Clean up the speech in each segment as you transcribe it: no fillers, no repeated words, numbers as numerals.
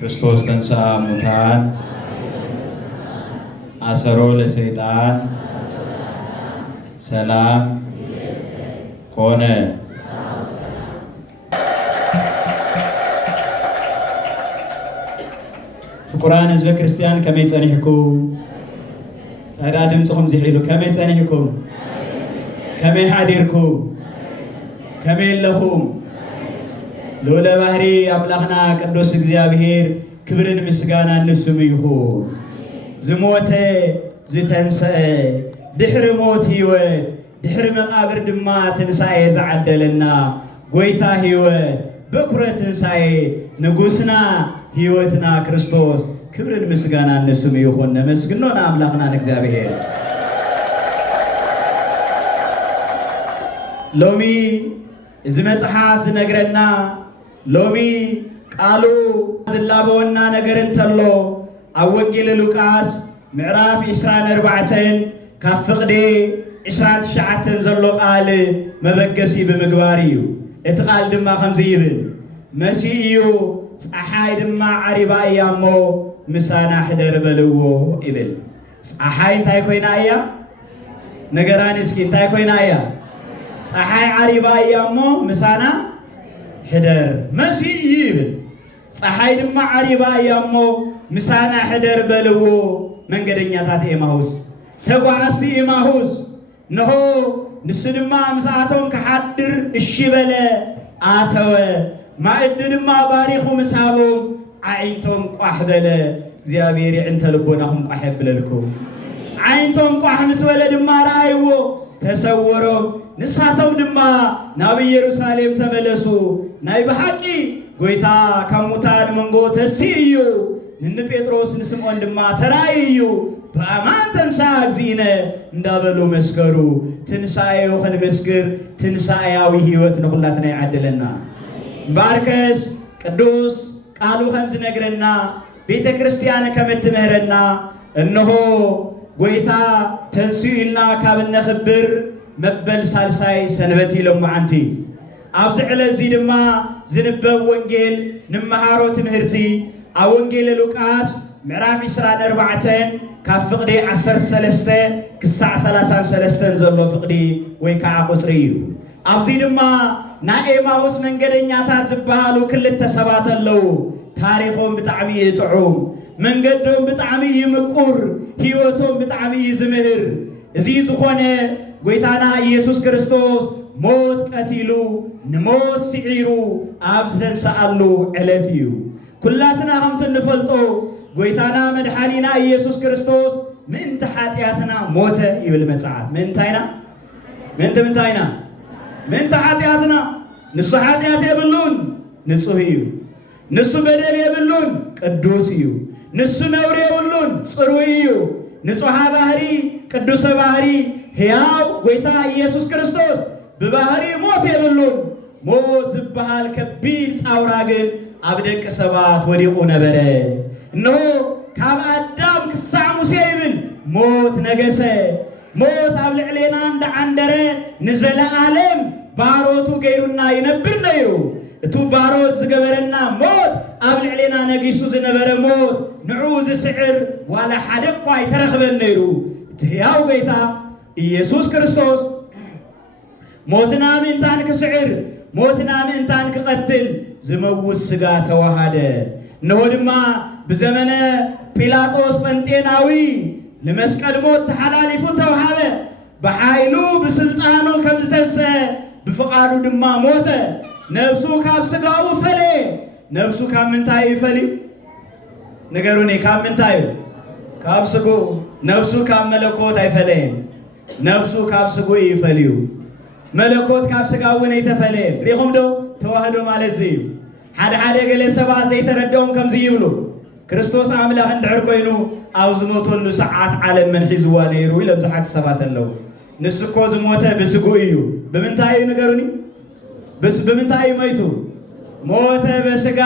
ክርስቶስ ተንሥአ እሙታን አሰሮ ለሰይጣን ሰላም ኮነ። ፍቁራን ህዝበ ክርስቲያን ከመይ ጸኒሕኩም? ታዲያ ድምፅኹም ዝሒሉ ከመይ ጸኒሕኩም? ከመይ ሓዲርኩም? ከመይ ኣለኹም? ልዑለ ባህሪ አምላኽና ቅዱስ እግዚአብሔር ክብርን ምስጋናን ንስሙ ይኹን። ዝሞተ ዝተንስአ ድሕሪ ሞት ህይወት ድሕሪ መቃብር ድማ ትንሳኤ ዝዓደለና ጎይታ ህይወት በኩረ ትንሳኤ ንጉስና ህይወትና ክርስቶስ ክብርን ምስጋናን ንስሙ ይኹን። ነመስግኖና አምላኽና እግዚአብሔር። ሎሚ እዚ መጽሓፍ ዝነግረና ሎሚ ቃሉ ዝላበወና ነገር እንተሎ ኣብ ወንጌል ሉቃስ ምዕራፍ 24 ካብ ፍቕዲ 29 ዘሎ ቃል መበገሲ ብምግባር እዩ። እቲ ቃል ድማ ከምዚ ይብል፣ መሲሕ እዩ ፀሓይ ድማ ዓሪባ እያ እሞ ምሳና ሕደር በልዎ ይብል። ፀሓይ እንታይ ኮይና እያ? ነገራን እስኪ እንታይ ኮይና እያ? ፀሓይ ዓሪባ እያ እሞ ምሳና ሕደር መሲሕ እዩ ይብል። ፀሓይ ድማ ዓሪባ እያ እሞ ምሳና ሕደር በልዎ። መንገደኛታት ኤማሁስ ተጓዓዝቲ ኤማሁስ ነሆ ንሱ ድማ ምስኣቶም ክሓድር እሺ በለ ኣተወ። ማእዲ ድማ ባሪኹ ምሳቦም ዓይንቶም ቋሕ በለ። እግዚአብሔር ዕንተ ልቦናኹም ቋሕ የብለልኩም። ዓይንቶም ቋሕ ምስ በለ ድማ ረኣይዎ ተሰወሮም። ንሳቶም ድማ ናብ ኢየሩሳሌም ተመለሱ። ናይ ብሓቂ ጎይታ ካብ ሙታን መንጎ ተሲእ እዩ። ንኒ ጴጥሮስ ንስምዖን ድማ ተራእዩ እዩ። ብኣማን ተንሥአ እግዚእነ እንዳበሉ መስከሩ። ትንሣኤ ክንመስክር ትንሣኤያዊ ህይወት ንኹላትና ይዓድለና። ባርከስ ቅዱስ ቃሉ ከም ዝነግረና ቤተ ክርስቲያን ከም እትምህረና እነሆ ጎይታ ተንሥኡ ኢልና ካብ እነኽብር መበል ሳልሳይ ሰንበት ኢሎምዓንቲ ኣብዚ ዕለት እዚ ድማ ዝንበብ ወንጌል ንመሃሮ ትምህርቲ ኣብ ወንጌል ሉቃስ ምዕራፍ 24 ካብ ፍቕዲ 13 ክሳዕ 33 ዘሎ ፍቕዲ ወይ ከዓ ቁፅሪ እዩ። ኣብዚ ድማ ናይ ኤማሁስ መንገደኛታት ዝበሃሉ ክልተ ሰባት ኣለዉ። ታሪኾም ብጣዕሚ እዩ ጥዑም፣ መንገዶም ብጣዕሚ እዩ ምቁር፣ ህይወቶም ብጣዕሚ እዩ ዝምህር። እዚ ዝኾነ ጎይታና ኢየሱስ ክርስቶስ ሞት ቀቲሉ ንሞት ስዒሩ ኣብ ዝተንስኣሉ ዕለት እዩ። ኩላትና ከምቲ እንፈልጦ ጎይታና መድሓኒና ኢየሱስ ክርስቶስ ምእንቲ ሓጢኣትና ሞተ ይብል መጽሓፍ። ምእንታይና ምንታይና ምእንቲ ሓጢኣትና። ንሱ ሓጢኣት የብሉን ንጹህ እዩ። ንሱ በደል የብሉን ቅዱስ እዩ። ንሱ ነውሪ የብሉን ጽሩይ እዩ። ንጹሃ ባህሪ ቅዱሰ ባህሪ ሕያው ጎይታ ኢየሱስ ክርስቶስ ብባህሪ ሞት የብሉን። ሞት ዝበሃል ከቢድ ፃውራ ግን ኣብ ደቂ ሰባት ወዲቑ ነበረ። እነሆ ካብ ኣዳም ክሳዕ ሙሴ ይብል ሞት ነገሰ። ሞት ኣብ ልዕሌና እንዳዓንደረ ንዘለዓለም ባሮቱ ገይሩና ይነብር ነይሩ። እቱ ባሮት ዝገበረና ሞት ኣብ ልዕሌና ነጊሱ ዝነበረ ሞት ንዑ ዝስዕር ዋላ ሓደ እኳ ይተረኽበን ነይሩ። እቲ ሕያው ጎይታ ኢየሱስ ክርስቶስ ሞትና ምእንታን ክስዕር ሞትና ምእንታን ክቐትል ዝመውት ሥጋ ተዋሃደ። እነሆ ድማ ብዘመነ ጲላጦስ ጴንጤናዊ ንመስቀል ሞት ተሓላሊፉ ተዋሃበ። ብሓይሉ ብስልጣኑ ከም ዝተንስአ ብፍቓዱ ድማ ሞተ። ነፍሱ ካብ ሥጋው ፈለየ። ነፍሱ ካብ ምንታይ ይፈልዩ? ንገሩኒ፣ ካብ ምንታይ? ካብ ስጉ። ነፍሱ ካብ መለኮት ኣይፈለየን። ነፍሱ ካብ ስጉ ይፈልዩ። መለኮት ካብ ሥጋ እውን ኣይተፈለየን። ሪኹም ዶ? ተዋህዶ ማለት እዚ እዩ። ሓደ ገለ ሰባት ዘይተረድኦም ከምዚ ይብሉ፣ ክርስቶስ ኣምላኽ እንድሕር ኮይኑ ኣብ ዝሞተሉ ሰዓት ዓለም መንሒዝዋ ነይሩ ኢሎም ብዙሓት ሰባት ኣለዉ። ንሱ እኮ ዝሞተ ብስጉ እዩ። ብምንታይ እዩ ንገሩኒ? ብምንታይ እዩ ሞይቱ? ሞተ በሥጋ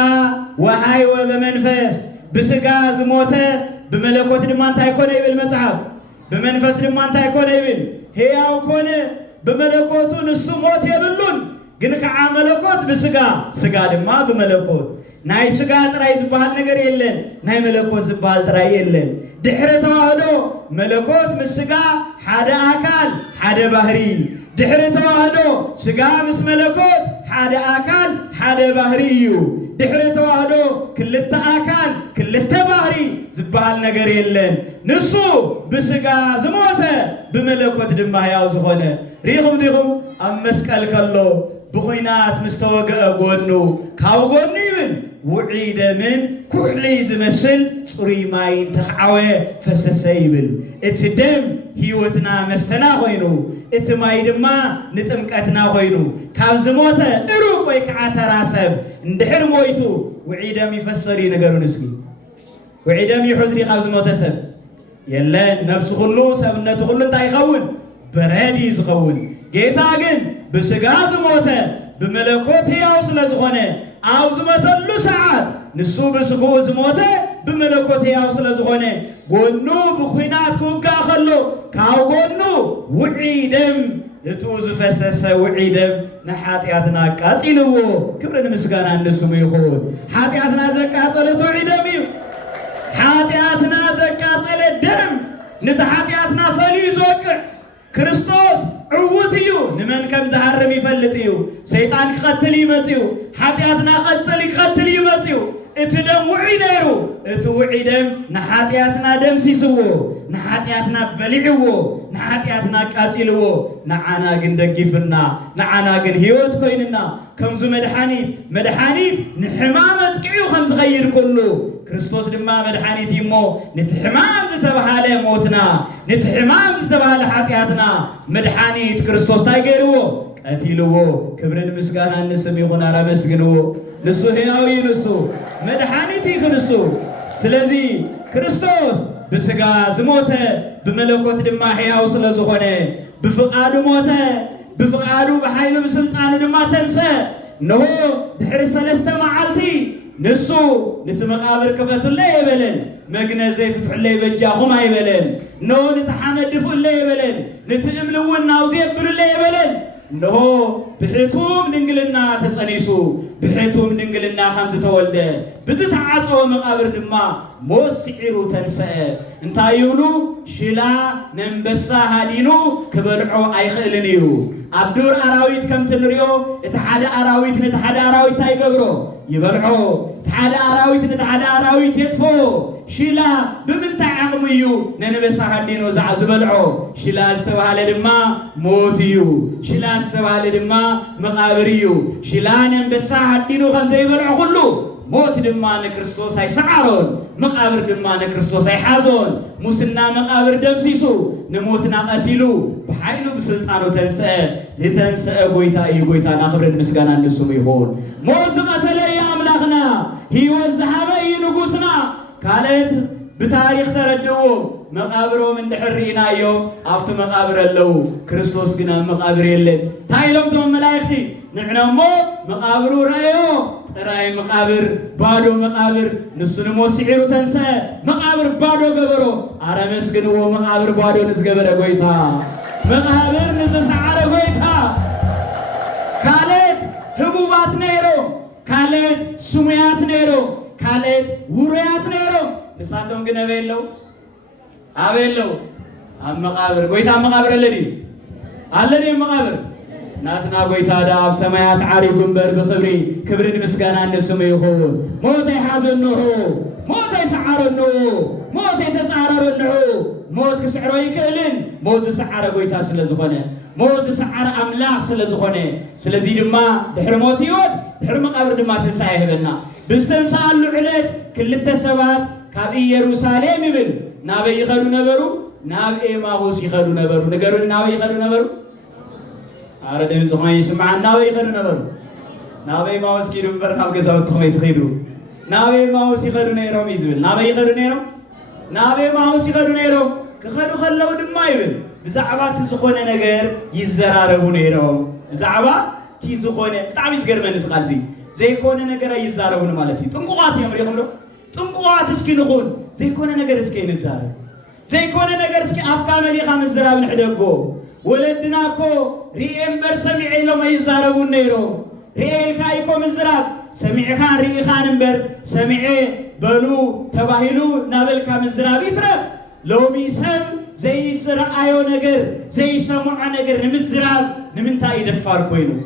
ወሃይወ በመንፈስ። ብሥጋ ዝሞተ ብመለኮት ድማ እንታይ ኮነ ይብል መጽሓፍ። ብመንፈስ ድማ እንታይ ኮነ ይብል? ሕያው ኮነ። በመለኮቱ ንሱ ሞት የብሉን ግን ከዓ መለኮት በስጋ ስጋ ድማ በመለኮት ናይ ስጋ ጥራይ ዝበሃል ነገር የለን ናይ መለኮት ዝበሃል ጥራይ የለን ድሕረ ተዋህዶ መለኮት ምስ ስጋ ሓደ አካል ሓደ ባህሪ ድሕረ ተዋህዶ ስጋ ምስ መለኮት ሓደ አካል ሓደ ባህሪ እዩ ድሕረ ተዋህዶ ክልተ አካል ክልተ ባህሪ ዝበሃል ነገር የለን ንሱ ብስጋ ዝሞተ ብመለኮት ድማ ሕያው ዝኾነ ሪኹም ዲኹም ኣብ መስቀል ከሎ ብኹናት ምስ ተወግአ ጎኑ ካብ ጎኑ ይብል ውዑይ ደምን ኩሕሊ ዝመስል ጽሩይ ማይን ተኸዓወ ፈሰሰ ይብል እቲ ደም ህይወትና መስተና ኮይኑ እቲ ማይ ድማ ንጥምቀትና ኮይኑ ካብ ዝሞተ ሩቅ ወይ ከዓ ተራሰብ እንድሕር ሞይቱ ውዑይ ደም ይፈሰር ነገሩን እስኪ ውዑይ ደም ይሑዝሪ ካብ ዝሞተ ሰብ የለን ነፍሱ ሁሉ ሰብነቱ ሁሉ እንታይ ይኸውን በረዲ ዝኸውን ጌታ ግን ብስጋ ዝሞተ ብመለኮት ሕያው ስለ ዝኾነ ኣብ ዝሞተሉ ሰዓት ንሱ ብስግኡ ዝሞተ ብመለኮት ሕያው ስለ ዝኾነ ጎኑ ብኹናት ክውጋእ ከሎ ካብ ጎኑ ውዑይ ደም እቱ ዝፈሰሰ ውዑይ ደም ንሓጢኣትና ኣቃፂልዎ ክብርን ምስጋና ንስሙ ይኹን ሓጢኣትና ዘቃፀለ ውዑይ ደም እዩ ሓጢኣትና ዘቃፀለ ደም ነቲ ሓጢኣትና ፈልዩ ዝወቅዕ ክርስቶስ ዕውት እዩ ንመን ከም ዝሃርም ይፈልጥ እዩ ሰይጣን ክቐትል ይመጽዩ ሓጢኣትና ቐፅል ክቐትል ይመጽዩ እቲ ደም ውዑይ ነይሩ እቲ ውዑይ ደም ንሓጢኣትና ደምሲስዎ ንሓጢኣትና በሊዕዎ ንሓጢኣትና ቃፂልዎ ንዓና ግን ደጊፍና ንዓና ግን ህይወት ኮይንና ከምዚ መድሓኒት ንሕማም ኣጥቂዑ ከም ዝኸይድ ኩሉ ክርስቶስ ድማ መድሓኒት እሞ ነቲ ሕማም ዝተባሃለ ሞትና ነቲ ሕማም ዝተባሃለ ሓጢኣትና መድሓኒት ክርስቶስ እንታይ ገይርዎ ቀቲልዎ ክብርን ምስጋና ንስም ይኹን ኣመስግንዎ ንሱ ሕያው እዩ ንሱ መድሓኒት እዩ ንሱ ስለዚ ክርስቶስ ብስጋ ዝሞተ ብመለኮት ድማ ሕያው ስለ ዝኾነ ብፍቃዱ ሞተ ብፍቃዱ ብሓይሉ ብስልጣኑ ድማ ተንሰ እነሆ ድሕሪ 3 መዓልቲ ንሱ ነቲ መቃብር ክፈቱለይ ይበለን መግነዘ ይፍትሑለይ በጃኹም ኣይበለን እነሆ ነቲ ሓመድ ድፍኡለይ ይበለን ነቲ እምኒ እውን ናብዚ የብሉለይ ይበለን እነሆ ብሕቱም ድንግልና ተጸኒሱ ብሕቱም ድንግልና ከም ዝተወልደ ብዝተዓፀወ መቃብር ድማ ሞት ስዒሩ ተንስአ እንታይ ይብሉ ሽላ ነንበሳ ሃዲኑ ክበልዖ ኣይኽእልን እዩ ኣብ ዱር ኣራዊት ከምቲ ንሪኦ እቲ ሓደ ኣራዊት ነቲ ሓደ ኣራዊት እንታይ ይገብሮ ይበልዖ እቲ ሓደ ኣራዊት ነቲ ሓደ ኣራዊት የጥፎ ሽላ ብምንታይ ዓቕሙ እዩ ነንበሳ ሃዲኑ ዝበልዖ ሽላ ዝተባሃለ ድማ ሞት እዩ ሽላ ዝተባሃለ ድማ መቃብር እዩ ሽላ ነንበሳ ሃዲኑ ከም ዘይበልዖ ኩሉ ሞት ድማ ንክርስቶስ ኣይሰዓሮን መቃብር ድማ ንክርስቶስ ኣይሓዞን ሙስና መቃብር ደምሲሱ ንሞትና ቀቲሉ ብሓይሉ ብስልጣኑ ተንስአ ዝተንስአ ጎይታ እዩ ጎይታና ክብርን ምስጋና ንስሙ ይኹን ሞት ዝቐተለ እዩ ኣምላኽና ህይወት ዝሃበ እዩ ንጉስና ካልኦት ብታሪክ ተረድዎ መቃብሮም እንድሕር ርኢናዮም ኣብቲ መቃብር ኣለው ክርስቶስ ግን ኣብ መቃብር የለን እንታይ ኢሎም እቶም መላእኽቲ ንሕና እሞ መቃብሩ ረአዮ ጥራይ መቃብር ባዶ መቃብር ንሱ ንሞት ስዒሩ ተንስአ መቃብር ባዶ ገበሮ ኣረ መስግንዎ መቃብር ባዶ ንዝገበረ ጎይታ መቃብር ንዝሰዓረ ጎይታ ካልኦት ህቡባት ነይሮም ካልኦት ስሙያት ነይሮም ካልኦት ውሩያት ነይሮም ንሳቶም ግን ኣበየለው ኣብ መቃብር ጎይታ መቃብር ኣለኒ መቃብር ናትና ጎይታ ዳ ኣብ ሰማያት ዓሪጉ እምበር ብክብሪ ክብርን ምስጋና ንስሙ ይኹን ሞት ኣይሓዘንሑ ሞት ኣይሰዓረንሑ ሞት ኣይተፃረረንሑ ሞት ክስዕሮ ይክእልን ሞት ዝሰዓረ ጎይታ ስለ ዝኾነ ሞት ዝሰዓረ ኣምላኽ ስለ ዝኾነ ስለዚ ድማ ድሕሪ ሞት ህይወት ድሕሪ መቃብር ድማ ትንሳኤ ይህበና ብዝተንሳኣሉ ዕለት ክልተ ሰባት ካብ ኢየሩሳሌም ይብል ናበይ ይኸዱ ነበሩ ናብ ኤማሁስ ይኸዱ ነበሩ ንገሩን ናበይ ይኸዱ ነበሩ ኣረ ድምፂ ኾይ ይስማዕ ናበይ ይኸዱ ነበሩ ናበይ ኤማሁስ ኪዱ እምበር ናብ ገዛውትኹም ኣይትኸዱ ናበይ ኤማሁስ ይኸዱ ነይሮም እዩ ዝብል ናበይ ይኸዱ ነይሮም ናበይ ኤማሁስ ይኸዱ ነይሮም ክኸዱ ከለዉ ድማ ይብል ብዛዕባ እቲ ዝኾነ ነገር ይዘራረቡ ነይሮም ብዛዕባ እቲ ዝኾነ ብጣዕሚ ዝገርመኒ ቃል እዚ ዘይኮነ ነገር ይዛረቡን ማለት እዩ ጥንቁቃት እዮም ሪኢኹም ዶ ጥንቁቃት እስኪ ንኹን ዘይኮነ ነገር እስኪ ንዛረብ ዘይኮነ ነገር እስኪ ኣፍካ መሊኻ ምዝራብ ንሕደጎ ወለድና እኮ ሪኤ እምበር ሰሚዐ ኢሎም ኣይዛረቡን ነይሮም ሪኤልካ ኢኮ ምዝራብ سمعها رئيخان انبر سمعي بلو تباهلو نابلك مزراب يترف لو ميسهم زي سرعيو نجر زي سمع نجر نمزراب نمنتا يدفار كوينو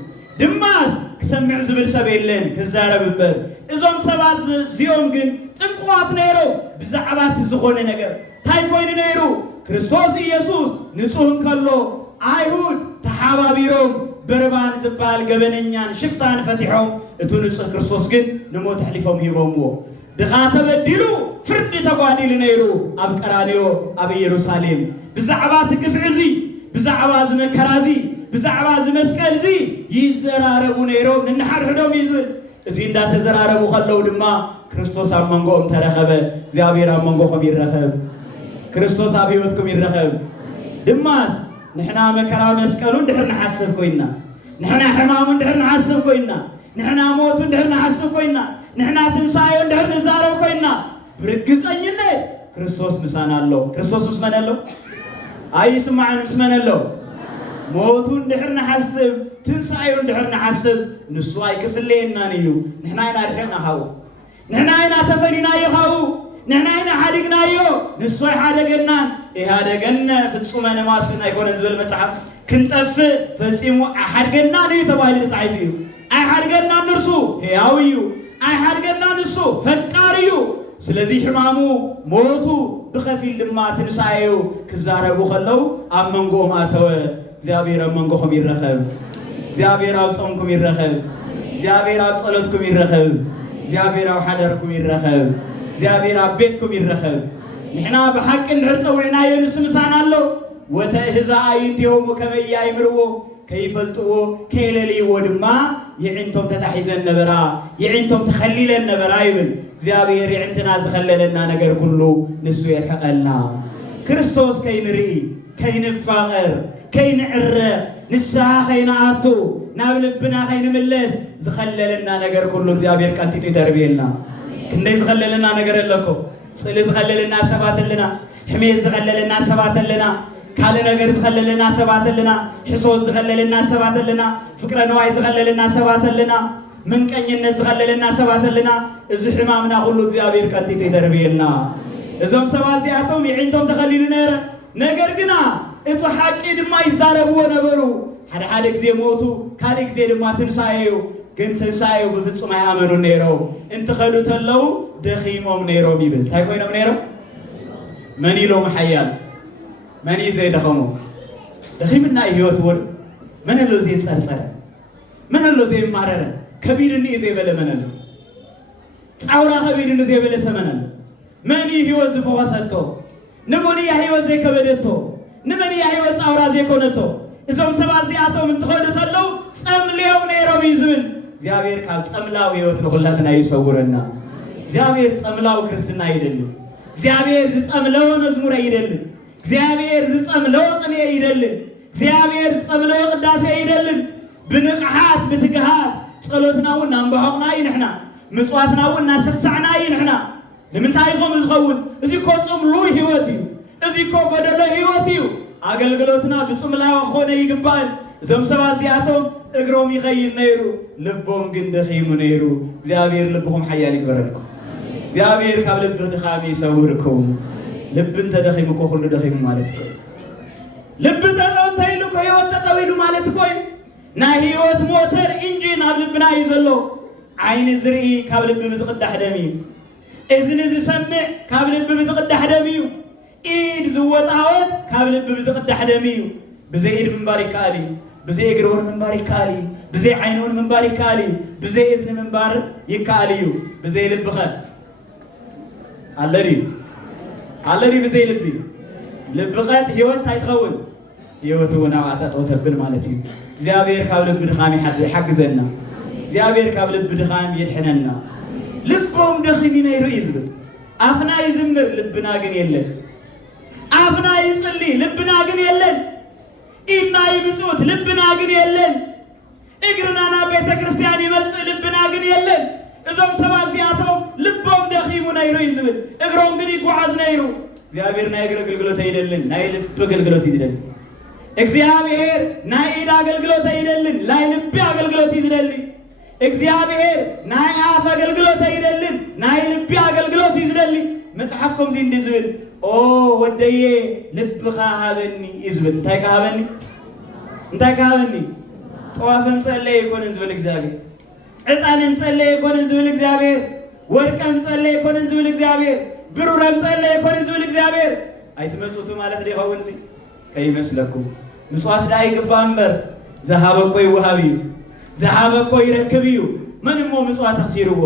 دماس كسمع زبل سبيلين كزارب انبر إذا سبات زيوم جن تنقوات نيرو بزعبات الزخون نجر تاي كوين نيرو كريستوس يسوس نسوهم كله አይሁድ ተሐባቢሮም በርባን ዝባል ገበነኛን ሽፍታን ፈትሖም እቱንጽ ክርስቶስ ግን ንሞት ሕሊፎም ሂቦምዎ ድኻ ተበዲሉ ፍርድ ተጓዲሉ ነይሩ ኣብ ቀራንዮ ኣብ ኢየሩሳሌም ብዛዕባ ትግፍዕዚ ብዛዕባ ዝመከራዚ ብዛዕባ ዝመስቀልዚ ይዘራረቡ ነይሮም ንሓድሕዶም ይዝብል እዚ እንዳተዘራረቡ ከለው ድማ ክርስቶስ ኣብ መንጎኦም ተረኸበ እግዚአብሔር ኣብ መንጎኦም ይረኸብ ክርስቶስ ኣብ ህይወትኩም ይረኸብ ድማስ نحنا مكرا مسكلون دحرنا حسب كوينا نحنا حمامون دحرنا حسب كوينا نحنا موتون دحرنا حسب كوينا نحنا تنسايون دحرنا زارو كوينا برقصنينه ክርስቶስ مسانا الله ክርስቶስ مسمن الله اي سمعنا مسمن الله موتون دحرنا حسب تنسايون دحرنا حسب نسو اي كفلينا نيو نحنا اينا رخنا هاو نحنا اينا تفرينا يخاو نحنا اينا حادقنا يو نسو حادقنا هذا جنة في السماء نماسنا يكون نزبل متعب كنت فسيمو أحد جنة ليه تبالي تصعيفيو أحد جنة نرسو هياويو أحد جنة نرسو فكاريو سلذي حمامو موتو بخفيل لما تنسايو كزاربو خلو أمنقو ما توا زابير أمنقو خمير رخب زابير أبصمكم يرخب زابير أبصلتكم يرخب زابير أحدركم يرخب زابير أبيتكم يرخب نحنا بحق نرتو عناية نسمسان الله وتهزا يتيهم كما يمرو كيف التو كيللي ودما يعنتم تتحيز النبرا يعنتم تخليل النبرا يبل زابير يعنتنا زخللنا نجر كله نسو يرحقلنا كريستوس كين رئي كين فاغر كين عر نسها كين عاتو نابلبنا كين ملس زخللنا نجر كله زابير كانتي تدربيلنا كنا زخللنا نجر لكم سلز خللنا سبات لنا حميز خللنا سبات لنا كال نجر خللنا سبات لنا حصوز خللنا سبات لنا فكرة نوايز خللنا سبات لنا من كان ينز خللنا سبات لنا إذا حمامنا كله زيابير كنتي تدربيلنا إذا سبات زياتهم يعندهم تخليلنا نجر جنا إتو حكي دم يزاربوا نبرو حد زي موتو كارك دي ما تنسايو كنت تنسايو بفتح ما يعملوا نيرو انت خلو تلو دخيمهم نيرو بيبل تايكوين نيرو مني لو محيال مني زي دخمو دخيمنا ايهوت ور من اللو زي تصرصر من اللو زي مارر كبير اني زي بلا من اللو تصاورا كبير اني زي بلا سمنل مني هيوت زفو وسطو نموني يا هيوت زي كبدتو نمني يا هيوت تصاورا زي كونتو اذا سبا زياتو من تخدو تلو صمليو نيرو بيزبل እግዚአብሔር ካብ ጸምላው ህይወት ለሁላትና ይሰውረና እግዚአብሔር ጸምላው ክርስትና አይደለም እግዚአብሔር ጸምላው መዝሙር አይደለም እግዚአብሔር ጸምላው ቅኔ አይደለም እግዚአብሔር ጸምላው ቅዳሴ አይደለም ብንቅሓት ብትግሃት ጸሎትናውና አንባሆቅና ይንሕና ምጽዋትናውና ሰሳዕና ይንሕና ለምንታይቆም ዝኸውን እዚ ኮ ጸምሉ ህይወት እዩ እዚ ኮ ጎደሎ ህይወት እዩ አገልግሎትና ብጽምላው ኾነ ይግባል ዘምሰባዚያቶም እግሮም ይኸይል ነይሩ ልቦም ግን ደኺሙ ነይሩ እግዚአብሔር ልብኩም ሓያል ይግበረልኩም እግዚአብሔር ካብ ልብ ድኻም ይሰውርኩም ልብን ተደኺሙ እኮ ሁሉ ደኺሙ ማለት እኮ ልብ ተጠውንተይሉ እኮ ህይወት ተጠዊሉ ማለት እኮ ናይ ህይወት ሞተር ኢንጂን ኣብ ልብና እዩ ዘሎ ዓይኒ ዝርኢ ካብ ልብ ብዝቕዳሕ ደም እዩ እዝኒ ዝሰምዕ ካብ ልብ ብዝቕዳሕ ደም እዩ ኢድ ዝወጣወት ካብ ልብ ብዝቕዳሕ ደም እዩ ብዘይ ኢድ ምንባር ይከኣል እዩ بزي يقرون من باري كالي بزي عينون من باري كالي بزي إذن من بار يكاليو بزي لبخل علري بزي لبي لبخت هيوت تايتخول هيوت ونوعات توتبل مالتي زيابير كابل بدخامي حق زنا زيابير كابل بدخامي يدحننا لبهم دخيمين يريزبل أفنا يزمر لبنا قن يلن أفنا يصلي لبنا قن يلن إنا يبصوت لبنا قن يلن إقرنا نا بيت كريستيان يمث لبنا قن يلن إذا سبا زياتهم لبهم دخيمون يريزبل إقرون قن يقعز نيرو እግዚአብሔር ናይ አገልግሎት አይደለም ናይ ልብ አገልግሎት ይዝደል እግዚአብሔር ናይ ኢድ አገልግሎት አይደለም ናይ ልብ አገልግሎት ይዝደል እግዚአብሔር ናይ አፍ አገልግሎት አይደልን ናይ ልብ አገልግሎት ይዝደሊ መጽሐፍኩም ዚ እንደዝብል ኦ ወደየ ልብኻ ሃበኒ ይዝብል እንታይ ካሃበኒ ጠዋፍም ጸለይ ይኮነን ዝብል እግዚአብሔር ዕጣንም ጸለይ ይኮነን ዝብል እግዚአብሔር ወርቅም ጸለይ ይኮነን ዝብል እግዚአብሔር ብሩርም ጸለይ ይኮነን ዝብል እግዚአብሔር አይትመጹቱ ማለት ዲኸውን ዚ ከይመስለኩም ምጽዋት ዳይ ግባምበር ዘሃበኮ ይወሃቢዩ ዘሃበኮ ይረክብዩ ምንሞ ምጽዋት ተخسيرዎ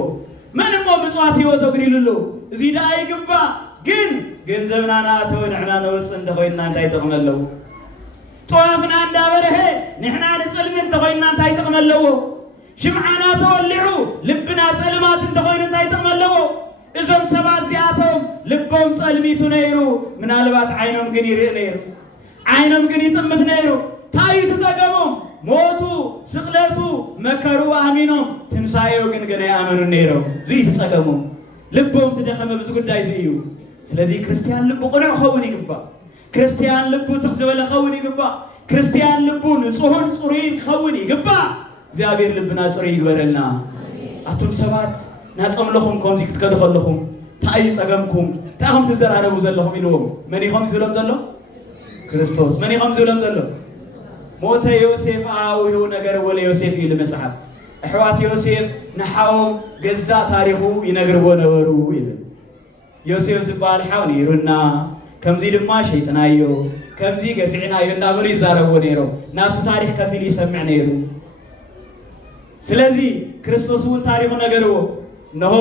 ምንሞ ምጽዋት ህይወት ግሪሉሉ እዚ ዳይ ግባ ግን ገንዘብናና ተወንዕና ነውጽ እንደሆይና እንታይ ተቀመለው ጧፍና እንዳበረሄ ንሕና ንጽልምን ተሆይና እንታይ ተቀመለው ሽምዓና ተወልዑ ልብና ጸልማት እንደሆይና እንታይ ተቀመለው እዞም ሰባት ዚአቶም ልቦም ጸልሚቱ ነይሩ ምናልባት ዓይኖም ግን ይርኢ ነይሩ ዓይኖም ግን ይጥምት ነይሩ ታይቱ ተጸገሞም ሞቱ ስቅለቱ መከሩ አሚኖም ትንሳኤው ግን ገና ያመኑ ነይሩ ዚ ተጸገሞም ልቦም ተደኸመ ብዙ ጉዳይ ዝዩ ስለዚህ ክርስቲያን ልቡ ቁኑዕ ኸውን ይግባ ክርስቲያን ልቡ ተخزበለ ኸውን ይግባ ክርስቲያን ልቡ ንጹህን ጽሩይን ኸውን ይግባ እግዚአብሔር ልብና ጽሩይ ይግበረልና አቱም ሰባት ናጸምለኹም ከምዚ ክትከድኸለኹም ታይ ጸገምኩም ታኹም ትዘራረቡ ዘለኹም ኢሉዎም መን ይኹም ዝብሎም ዘሎ ክርስቶስ መን ይኹም ዝብሎም ዘሎ ሞተ ዮሴፍ አውዩ ነገር ወለ ዮሴፍ ይል መጽሐፍ አሕዋት ዮሴፍ ነሐው ገዛ ታሪኹ ይነግርዎ ነበሩ ይብል ዮሴፍ ዝባል ሓው ነይሩና ከምዚ ድማ ሸይጣናዮ ከምዚ ገፊዕናዮ እንዳበሉ ይዛረብዎ ነይሮም ናቱ ታሪክ ከፊል ይሰምዕ ነይሩ ስለዚህ ክርስቶስ እውን ታሪኹ ነገርዎ ነሆ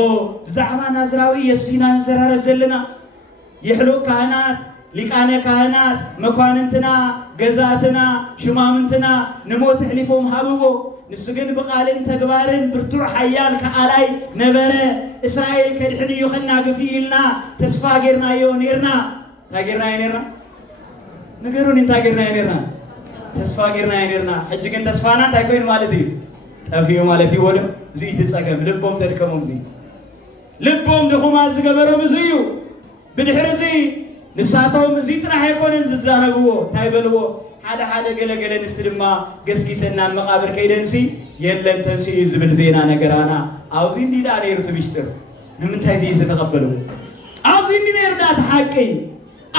ብዛዕባ ናዝራዊ ኢየሱስና ንዘራረብ ዘለና ይሕሉ ካህናት ሊቃነ ካህናት መኳንንትና ገዛትና ሽማምንትና ንሞት ሕሊፎም ሃብዎ ንሱ ግን ብቃልን ተግባርን ብርቱዕ ሓያል ከአላይ ነበረ እስራኤል ከድሕንዩ ኸናግፍ ኢልና ተስፋ ጌርናዮ ነርና እንታይ ጌርናዮ ነርና ነገሩን እንታይ ጌርናዮ ነርና ተስፋ ጌርናዮ ነርና ሕጂ ግን ተስፋና እንታይ ኮይኑ ማለት እዩ ጠፊዩ ማለት እዩ ወደ እዚ ትጸገም ልቦም ተድከሞም እዚ ልቦም ድኹማት ዝገበሮም እዚ እዩ ብድሕሪ እዚ ንሳቶም እዚ ጥራሕ አይኮነን ዝዛረብዎ እንታይ በልዎ ሓደ ገለገለ ንስቲ ድማ ገስጊሰና መቃብር ከይደንሲ የለን ተንሲ ዝብል ዜና ነገራና አውዚ እንዲዳ ነይሩ ትብሽጥር ንምንታይ ዚ ተተቀበሉ አውዚ እንዲ ነይሩ ዳት ሓቂ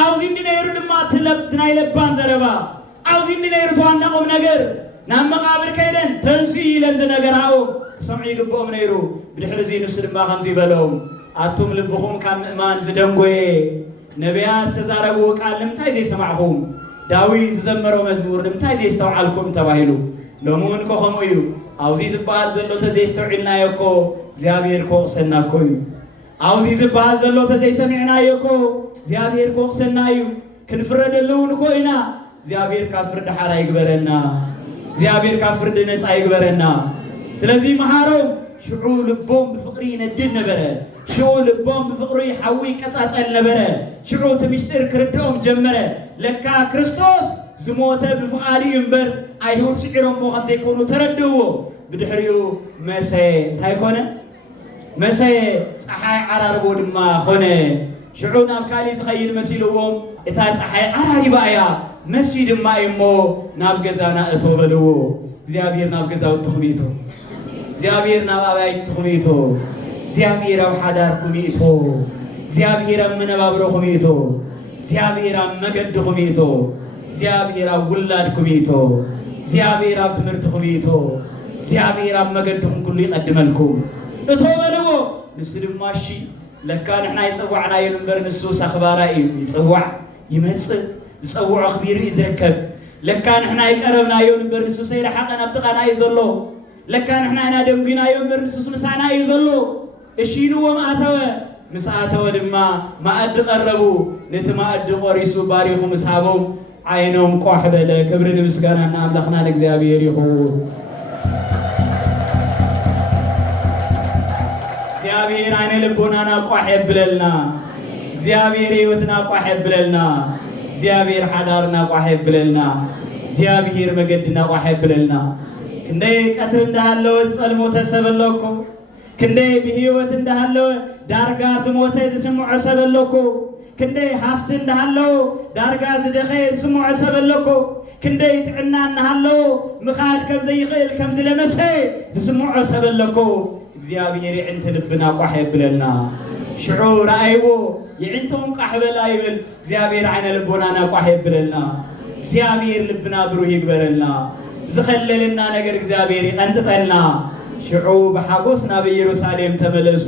አውዚ እንዲ ነይሩ ድማ ናይ ለባን ዘረባ አውዚ እንዲ ነይሩ ተዋናቆም ነገር ናብ መቃብር ከይደን ተንሲ ይለን ዝነገራው ሰምዒ ይግብኦም ነይሩ ብድሕሪ እዚ ንስ ድማ ከምዚ ይበሎም አቱም ልብኹም ካብ ምእማን ዝደንጎየ ነቢያት ዝተዛረብዎ ቃል ንምንታይ ዘይሰማዕኹም ዳዊት ዝዘመረው መዝሙር ንምንታይ ዘይስተውዓልኩም ተባሂሉ ሎሙን ከምኡ እዩ አውዚ ዝበሃል ዘሎ ተዘይስተውዒልናዮ እኮ እግዚአብሔር ክወቅሰና እኮ እዩ አውዚ ዝበሃል ዘሎ ተዘይሰሚዕናዮ እኮ እግዚአብሔር ክወቅሰና እዩ ክንፍረደሉ እውን እኮ ኢና እግዚአብሔር ካብ ፍርዲ ሓራ ይግበረና እግዚአብሔር ካብ ፍርዲ ነፃ ይግበረና ስለዚህ መሃሮም ሽዑ ልቦም ብፍቅሪ ይነድድ ነበረ ሽዑ ልቦም ብፍቅሪ ሓዊ ቀጻጸል ነበረ ሽዑ ትምሽጥር ክርድኦም ጀመረ ለካ ክርስቶስ ዝሞተ ብፍቃዱ እምበር አይሁድ ስዒሮም ከምዘ ይኮኑ ተረድዎ ብድሕሪኡ መሰየ እንታይ ኮነ መሰየ ፀሓይ ዓራርቦ ድማ ኾነ ሽዑ ናብ ካሊእ ዝኸይድ መሲልዎም እታ ፀሓይ ዓራሪባ እያ መሲ ድማ እሞ ናብ ገዛና እቶ በልዎ እግዚአብሔር ናብ ገዛውትኹም ይእቶ እግዚአብሔር ናብ አብያይትኹም ይእቶ እግዚአብሔር ኣብ ሓዳርኩም ይእቶ እግዚአብሔር ኣብ መነባብሮኹም ይእቶ እግዚአብሔር ኣብ መገድኹም ይእቶ እግዚአብሔር ኣብ ውላድኩም ይእቶ እግዚአብሔር ኣብ ትምህርትኹም ይእቶ እግዚአብሔር ኣብ መገድኹም ኩሉ ይቀድመልኩም እቶ በልዎ ንስ ድማ እሺ ለካ ንሕና ይፀዋዕናዮ እምበር ንሱ ሳኽባራ እዩ ይፅዋዕ ይመፅእ ዝፀውዖ ኣኽቢሩ እዩ ዝርከብ ለካ ንሕና ይቀረብናዮ እምበር ንሱ ሰይረሓቐን ኣብ ጥቓና እዩ ዘሎ ለካ ንሕና ኢና ደንጉናዮ እምበር ንሱስ ምሳና እዩ ዘሎ እሺ ኢልዎም ኣተወ ምስ ኣተወ ድማ ማእዲ ቀረቡ ነቲ ማእዲ ቆሪሱ ባሪኹ ምስ ሃቦም ዓይኖም ቋሕ በለ ክብሪ ንምስጋና ንኣምላኽና ንእግዚአብሔር ይኹን እግዚአብሔር አይነ ልቦናና ቋሕ የብለልና እግዚአብሔር ህይወትና ቋሕ የብለልና እግዚአብሔር ሓዳርና ቋሕ የብለልና እግዚአብሔር መገድና ቋሕ የብለልና ክንደይ ቀትር እንዳሃለወ ጸልሞ ተሰበለኩ ክንደይ ብህይወት እንዳሃለወ ዳርጋ ዝሞተ ዝስምዖ ሰበለኩ ክንደይ ሃፍቲ እንዳሃለው ዳርጋ ዝደኸየ ዝስምዖ ሰብ ኣለኮ ክንደይ ጥዕና እንዳሃለው ምኻድ ከም ዘይኽእል ከም ዝለመሰ ዝስምዖ ሰብ ኣለኮ እግዚአብሔር ይዕንት ልብና ቋሕ የብለልና ሽዑ ረአይዎ ይዕንቶም ቋሕ በላ ይብል እግዚአብሔር ዓይነ ልቦናና ቋሕ የብለልና እግዚአብሔር ልብና ብሩህ ይግበረልና ዝኸለልና ነገር እግዚአብሔር ይቀንጥጠልና ሽዑ በሐጎስና በኢየሩሳሌም ተመለሱ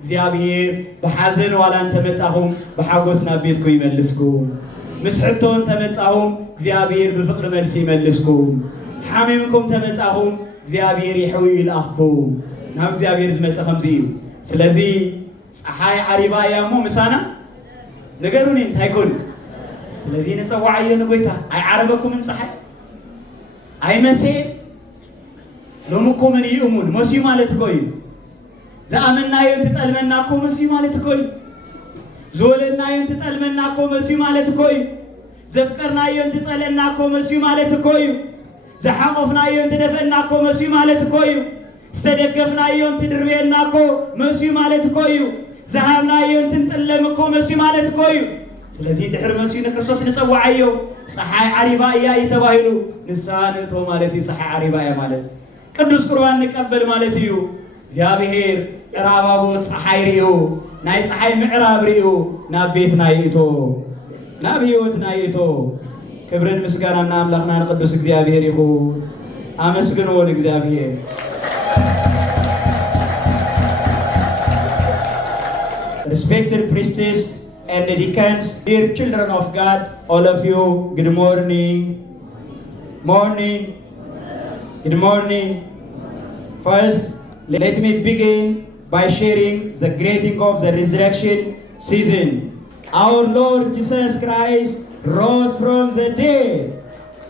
እግዚአብሔር በሐዘን ዋላን ተመጻኹም በሐጎስና ቤትኩ ይመልስኩ ምስሕቶን ተመጻኹም እግዚአብሔር በፍቅር መልስ ይመልስኩ ሓሚምኩም ተመጻኹም እግዚአብሔር ይሕዊ ይልአኽኩ ናብ እግዚአብሔር ዝመጽእ ከምዚ እዩ ስለዚ ፀሓይ ዓሪባ እያሞ ምሳና ነገሩኒ እንታይ ኮን ስለዚ ንፀዋዕዮ ንጎይታ ኣይዓረበኩምን ፀሓይ ኣይመሰየ ሎሚ እኮ ምን ይእሙን መሲዩ ማለት እኮ እዩ ዝኣመናዮ እንትጠልመና እኮ መሲዩ ማለት እኮ እዩ ዝወለድናዮ እንትጠልመና እኮ መሲዩ ማለት እኮ እዩ ዘፍቀርናዮ እንትጸለና እኮ መሲዩ ማለት እኮ እዩ ዝሓቆፍናዮ እንትደፈአና እኮ መሲዩ ማለት እኮ እዩ ዝተደገፍናዮ እንትድርቤልና እኮ መሲዩ ማለት እኮ እዩ ዝሃብናዮ እንትንጥለም እኮ መሲዩ ማለት እኮ እዩ ስለዚህ ድሕሪ መሲዩ ንክርስቶስ ንፀዋዓዮ ፀሓይ ዓሪባ እያ እየተባሂሉ ንስሓ ንእቶ ማለት እዩ ፀሓይ ዓሪባ እያ ማለት ቅዱስ ቁርባን ንቀበል ማለት እዩ እግዚአብሔር ዕራባቦ ፀሓይ ርዩ ናይ ፀሓይ ምዕራብ ርዩ ናብ ቤትና ይእቶ ናብ ህይወትና ይእቶ ክብርን ምስጋናና አምላኽና ንቅዱስ እግዚአብሔር ይኹን አመስግንዎ እግዚአብሔር Respected priestess and deacons, dear children of God, all of you, good morning. Morning. Good morning. First, let me begin by sharing the greeting of the resurrection season. Our Lord Jesus Christ rose from the dead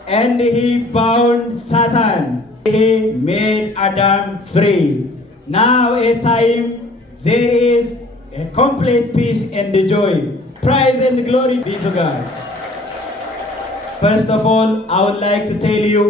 and he bound Satan. He made Adam free. Now a time there is a complete peace and joy. Praise and glory be to God. First of all, I would like to tell you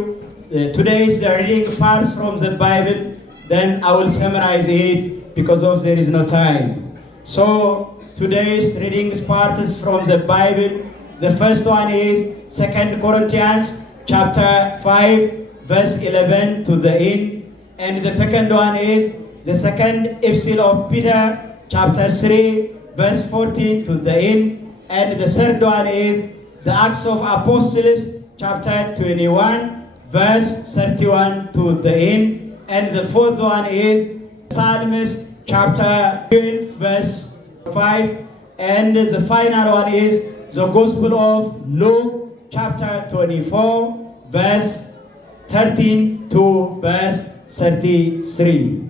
today's reading parts from the Bible. Then I will summarize it because of there is no time. So today's reading part is from the Bible. The first one is 2 Corinthians chapter 5 verse 11 to the end. And the second one is the second epistle of Peter chapter 3 verse 14 to the end. And the third one is the Acts of Apostles chapter 21 verse 31 to the end. And the fourth one is Psalms chapter 12 verse 5. And the final one is the Gospel of Luke chapter 24 verse 13 to verse 33.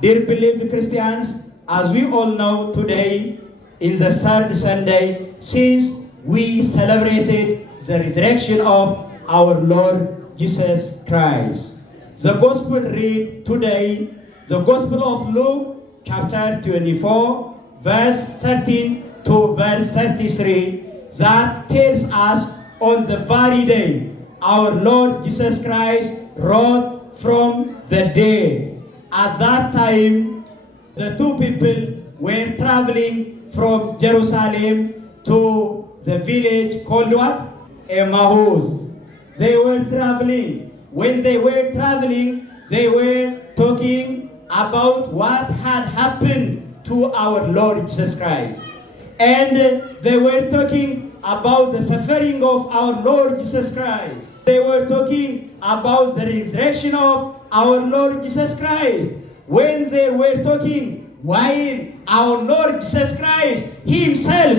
Dear beloved Christians, as we all know today in the third Sunday since we celebrated the resurrection of our Lord Jesus Christ. The Gospel read today, the Gospel of Luke chapter 24 verse 13 to verse 33 that tells us on the very day our Lord Jesus Christ rose from the dead. At that time the two people were traveling from Jerusalem to the village called what? Emmaus. They were traveling. When they were traveling, they were talking about what had happened to our Lord Jesus Christ. And they were talking about the suffering of our Lord Jesus Christ. They were talking about the resurrection of our Lord Jesus Christ. When they were talking, while our Lord Jesus Christ himself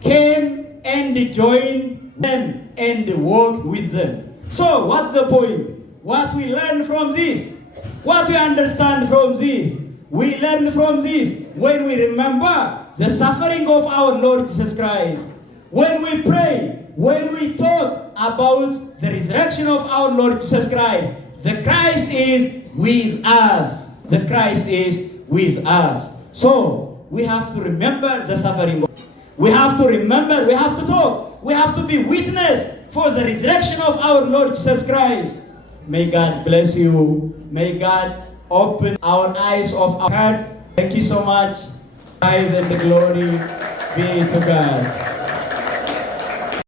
came and joined them and walked with them. So what's the point? What we learn from this? What we understand from this? We learn from this when we remember the suffering of our Lord Jesus Christ. When we pray, when we talk about the resurrection of our Lord Jesus Christ, the Christ is with us. The Christ is with us. So we have to remember the suffering. We have to remember, we have to talk, we have to be witness for the resurrection of our Lord Jesus Christ. May God bless you. May God open our eyes of our heart. Thank you so much. Praise and glory be to God.